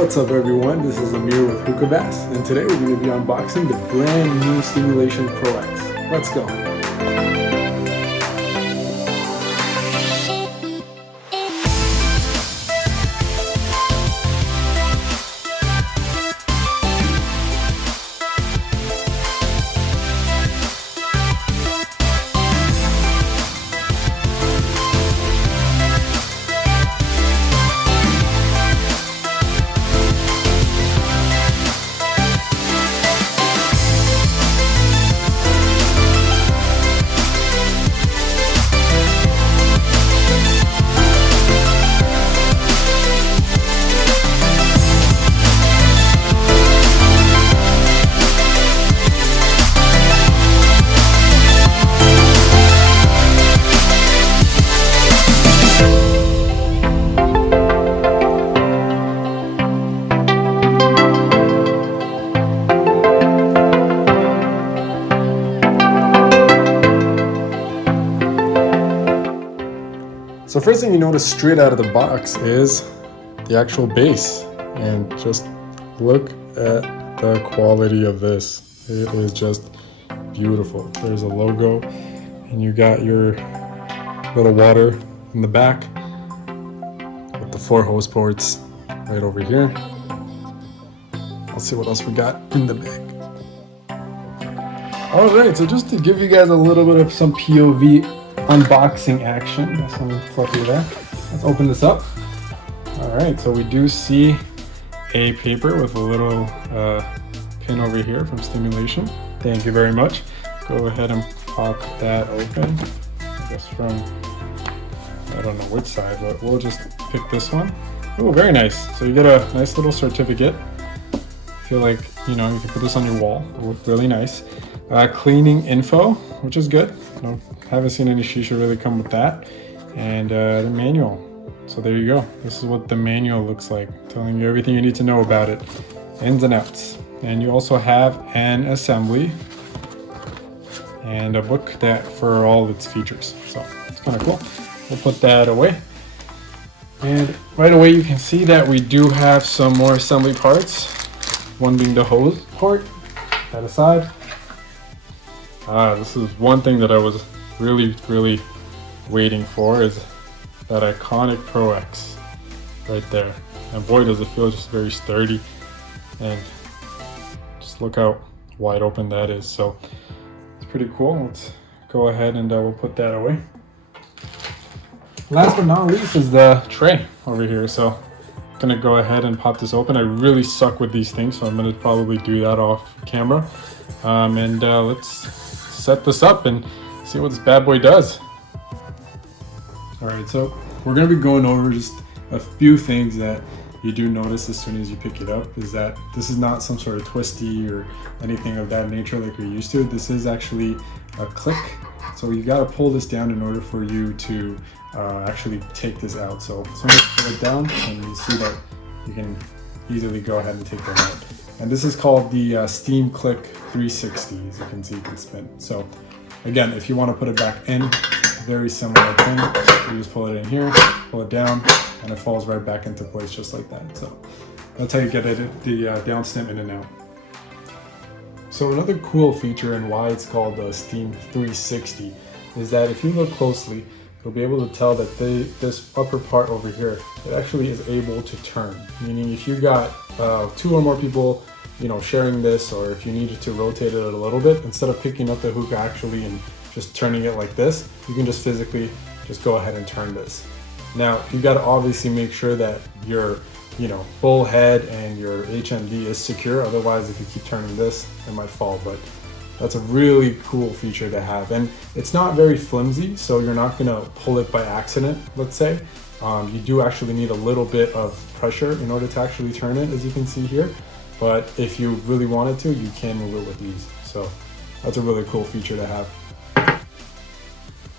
What's up everyone, this is Amir with Hookah Vaas, and today we're going to be unboxing the brand new Steamulation Pro X. Let's go! So first thing you notice straight out of the box is the actual base, and just look at the quality of this. It is just beautiful. There's a logo and you got your little water in the back with the 4 hose ports right over here. Let's see what else we got in the bag. Alright, so just to give you guys a little bit of some POV unboxing action. Got some fluffy there. Let's open this up. Alright, so we do see a paper with a little pin over here from Steamulation. Thank you very much. Go ahead and pop that open. I guess from, I don't know which side, but we'll just pick this one. Oh, very nice. So you get a nice little certificate. I feel like, you know, you can put this on your wall. It looks really nice. Cleaning info, which is good. Haven't seen any shisha really come with that. And the manual. So there you go. This is what the manual looks like, telling you everything you need to know about it, ins and outs. And you also have an assembly and a book that for all of its features. So it's kind of cool. We'll put that away. And right away you can see that we do have some more assembly parts. One being the hose part. That aside. This is one thing that I was really waiting for, is that iconic Pro X right there. And boy, does it feel just very sturdy, and just look how wide open that is. So it's pretty cool. Let's go ahead and we'll put that away. Last but not least is the tray over here. So I'm gonna go ahead and pop this open. I really suck with these things, so I'm gonna probably do that off camera. Let's set this up and see what this bad boy does. All right, so we're gonna be going over just a few things that you do notice as soon as you pick it up, is that this is not some sort of twisty or anything of that nature like you're used to. This is actually a click. So you gotta pull this down in order for you to actually take this out. So as soon as you pull it down, and you see that you can easily go ahead and take that out. And this is called the Steam Click 360. As you can see, you can spin. So again, if you want to put it back in, very similar thing. You just pull it in here, pull it down, and it falls right back into place just like that. So that's how you get it, the down stem in and out. So another cool feature, and why it's called the Steam 360, is that if you look closely, you'll be able to tell that this upper part over here, it actually is able to turn. Meaning if you got 2 or more people, you know, sharing this, or if you needed to rotate it a little bit, instead of picking up the hookah actually and just turning it like this, you can just physically just go ahead and turn this. Now you got to obviously make sure that your, you know, bull head and your HMD is secure. Otherwise, if you keep turning this, it might fall. But that's a really cool feature to have, and it's not very flimsy, so you're not gonna pull it by accident. Let's say you do actually need a little bit of pressure in order to actually turn it, as you can see here. But if you really wanted to, you can move it with ease. So that's a really cool feature to have.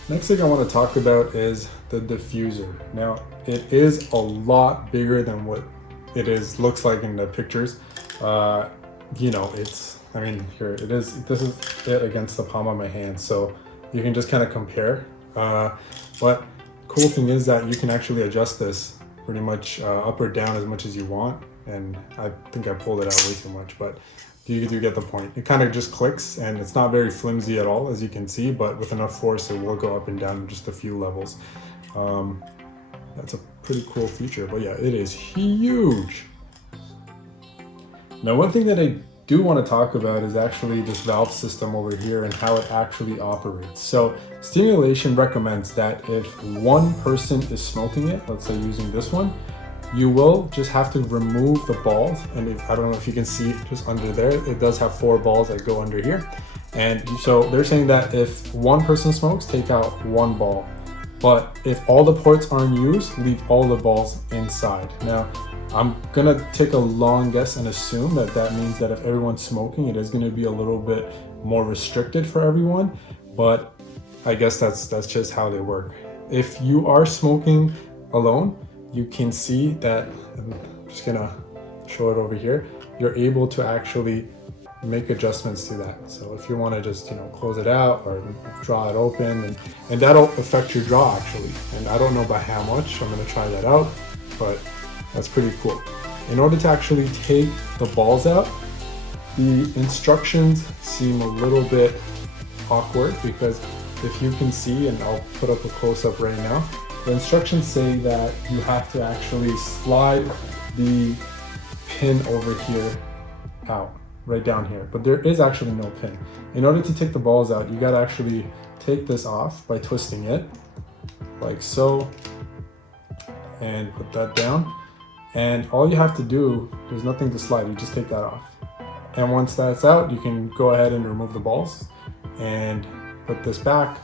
Next thing I want to talk about is the diffuser. Now, it is a lot bigger than what looks like in the pictures. You know, I mean, here it is. This is it against the palm of my hand, so you can just kind of compare. But cool thing is that you can actually adjust this pretty much up or down as much as you want. And I think I pulled it out way too much, but you do get the point. It kind of just clicks, and it's not very flimsy at all, as you can see, but with enough force it will go up and down just a few levels. That's a pretty cool feature, but yeah, it is huge. Now, one thing that I do want to talk about is actually this valve system over here and how it actually operates. So Steamulation recommends that if one person is smoking it, let's say using this one, you will just have to remove the balls. And if, I don't know if you can see just under there, it does have 4 balls that go under here. And so they're saying that if one person smokes, take out 1 ball. But if all the ports are in use, leave all the balls inside. Now, I'm gonna take a long guess and assume that that means that if everyone's smoking, it is gonna be a little bit more restricted for everyone, but I guess that's just how they work. If you are smoking alone, you can see that, I'm just gonna show it over here, you're able to actually make adjustments to that. So if you wanna just, close it out or draw it open, and that'll affect your draw actually. And I don't know by how much, I'm gonna try that out, but that's pretty cool. In order to actually take the balls out, the instructions seem a little bit awkward because if you can see, and I'll put up a close-up right now, the instructions say that you have to actually slide the pin over here out, right down here, but there is actually no pin. In order to take the balls out, you gotta actually take this off by twisting it, like so, and put that down. And all you have to do, there's nothing to slide, you just take that off. And once that's out, you can go ahead and remove the balls and put this back.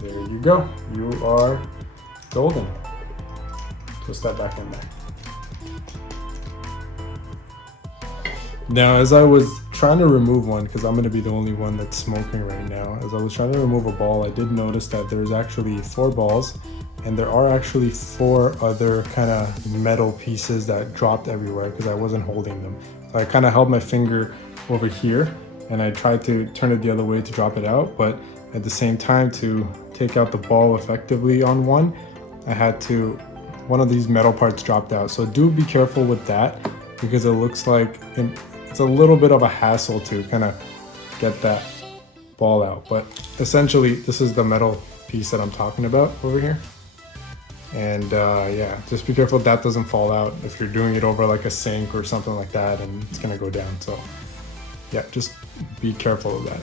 There you go, you are golden. Twist that back in there. Now, as I was trying to remove one, because I'm gonna be the only one that's smoking right now, as I was trying to remove a ball, I did notice that there's actually 4 balls, and there are actually 4 other kind of metal pieces that dropped everywhere because I wasn't holding them. So I kind of held my finger over here and I tried to turn it the other way to drop it out, but at the same time, to take out the ball effectively on one, I had to, one of these metal parts dropped out. So do be careful with that because it looks like it's a little bit of a hassle to kind of get that ball out. But essentially, this is the metal piece that I'm talking about over here. And yeah, just be careful that doesn't fall out if you're doing it over like a sink or something like that, and it's gonna go down. So yeah, just be careful of that.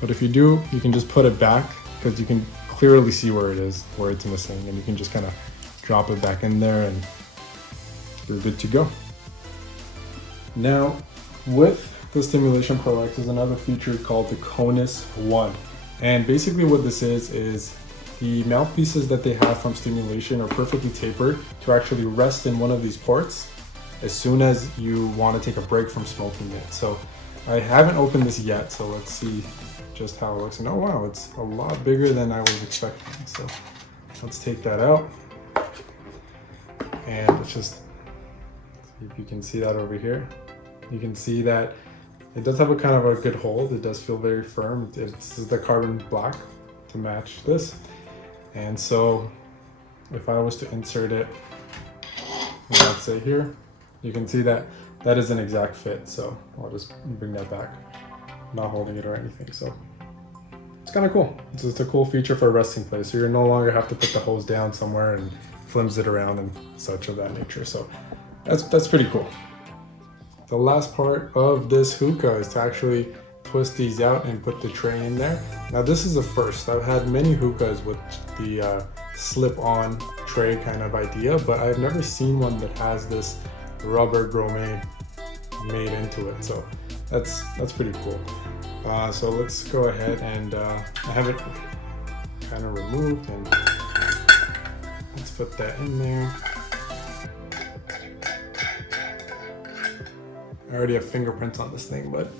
But if you do, you can just put it back because you can clearly see where it is, where it's missing, and you can just kind of drop it back in there and you're good to go. Now, with the Steamulation Pro X is another feature called the Conus One. And basically what this is the mouthpieces that they have from Steamulation are perfectly tapered to actually rest in one of these ports as soon as you want to take a break from smoking it. So I haven't opened this yet, so let's see just how it looks. And oh wow, it's a lot bigger than I was expecting. So let's take that out. And it's just, see if you can see that over here. You can see that it does have a kind of a good hold. It does feel very firm. It's the carbon black to match this. And so if I was to insert it, let's say here, you can see that that is an exact fit. So I'll just bring that back, not holding it or anything. So it's kind of cool. It's just a cool feature for a resting place. So you no longer have to put the hose down somewhere and flimse it around and such of that nature. So that's pretty cool. The last part of this hookah is to actually twist these out and put the tray in there. Now this is a first. I've had many hookahs with the slip-on tray kind of idea, but I've never seen one that has this rubber bromide made into it. So that's pretty cool. So let's go ahead and I have it kind of removed, and let's put that in there. I already have fingerprints on this thing, but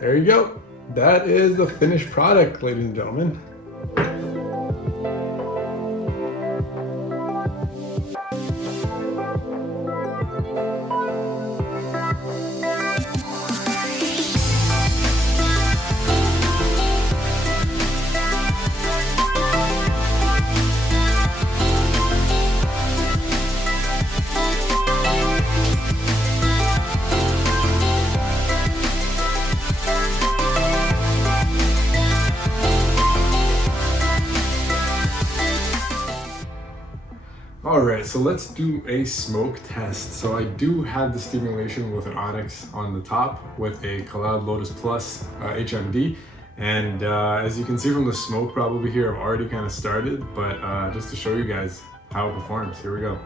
there you go. That is the finished product, ladies and gentlemen. Alright, so let's do a smoke test. So I do have the Steamulation with an Onyx on the top with a Khalil Lotus Plus HMD. And as you can see from the smoke probably here, I've already kind of started, but just to show you guys how it performs, here we go.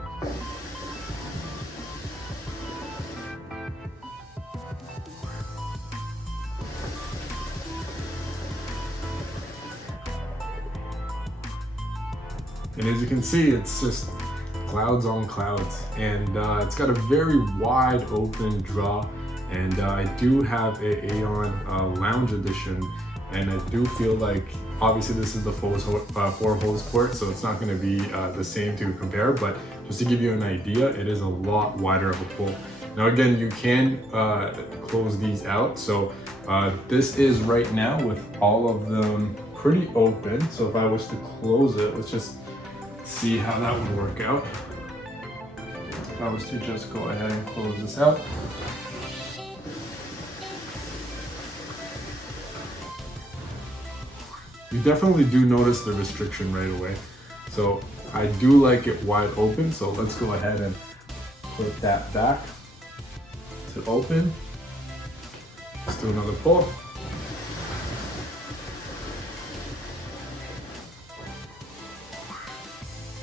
And as you can see, it's just clouds on clouds, and it's got a very wide open draw. And I do have a Aeon Lounge Edition, and I do feel like, obviously this is the 4 hose port, so it's not going to be the same to compare, but just to give you an idea, it is a lot wider of a pull. Now again, you can close these out, so this is right now with all of them pretty open. So if I was to close it, let's just see how that would work out. If I was to just go ahead and close this out. You definitely do notice the restriction right away. So I do like it wide open, so let's go ahead and put that back to open. Let's do another pull.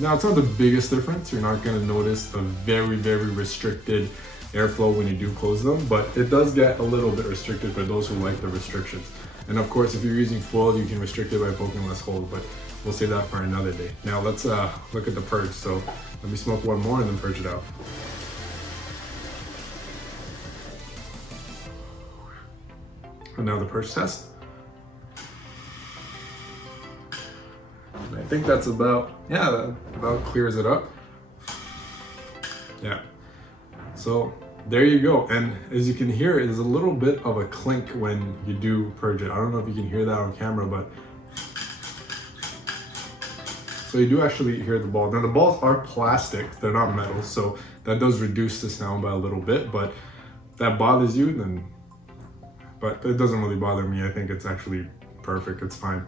Now, it's not the biggest difference. You're not gonna notice a very, very restricted airflow when you do close them, but it does get a little bit restricted for those who like the restrictions. And of course, if you're using foil, you can restrict it by poking less holes, but we'll save that for another day. Now let's look at the purge. So let me smoke one more and then purge it out. And now the purge test. I think that's about, yeah, that about clears it up. Yeah. So there you go. And as you can hear, it is a little bit of a clink when you do purge it. I don't know if you can hear that on camera, but so you do actually hear the ball. Now the balls are plastic, they're not metal, so that does reduce the sound by a little bit, but if that bothers you, then, but it doesn't really bother me. I think it's actually perfect, it's fine.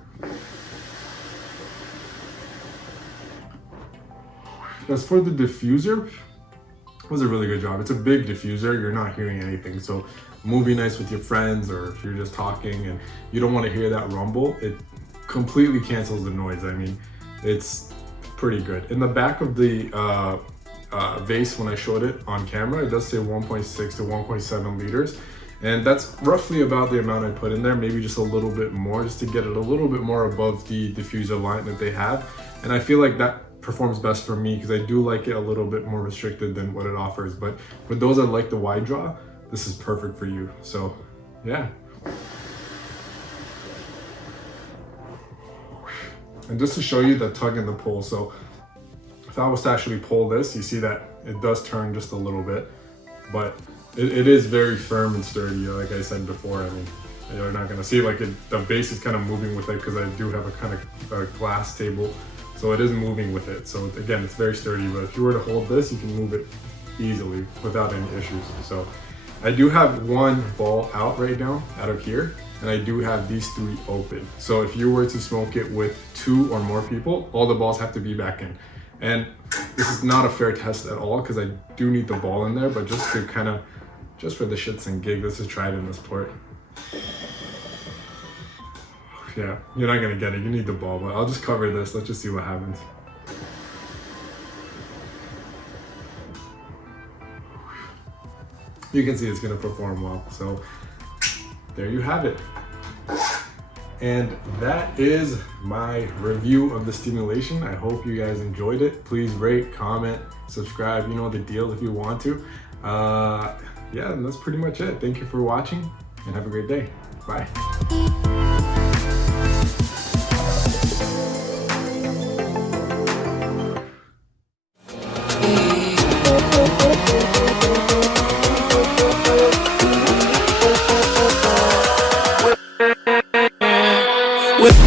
As for the diffuser, it was a really good job. It's a big diffuser, you're not hearing anything. So movie nights with your friends, or if you're just talking and you don't want to hear that rumble, it completely cancels the noise. I mean, it's pretty good. In the back of the vase, when I showed it on camera, it does say 1.6 to 1.7 liters. And that's roughly about the amount I put in there, maybe just a little bit more, just to get it a little bit more above the diffuser line that they have. And I feel like that performs best for me because I do like it a little bit more restricted than what it offers. But for those that like the wide draw, this is perfect for you. So yeah. And just to show you the tug and the pull, so if I was to actually pull this, you see that it does turn just a little bit, but it is very firm and sturdy, like I said before. I mean, you're not gonna see like the base is kind of moving with it because I do have a kind of glass table, so it is moving with it. So again, it's very sturdy, but if you were to hold this, you can move it easily without any issues. So I do have one ball out right now, out of here, and I do have these 3 open. So if you were to smoke it with 2 or more people, all the balls have to be back in. And this is not a fair test at all because I do need the ball in there, but just to kind of, just for the shits and gigs, let's just try it in this port. Yeah, you're not gonna get it, you need the ball, but I'll just cover this, let's just see what happens. You can see it's gonna perform well, so there you have it. And that is my review of the Steamulation. I hope you guys enjoyed it. Please rate, comment, subscribe, you know the deal if you want to. Yeah, and that's pretty much it. Thank you for watching and have a great day. Bye. With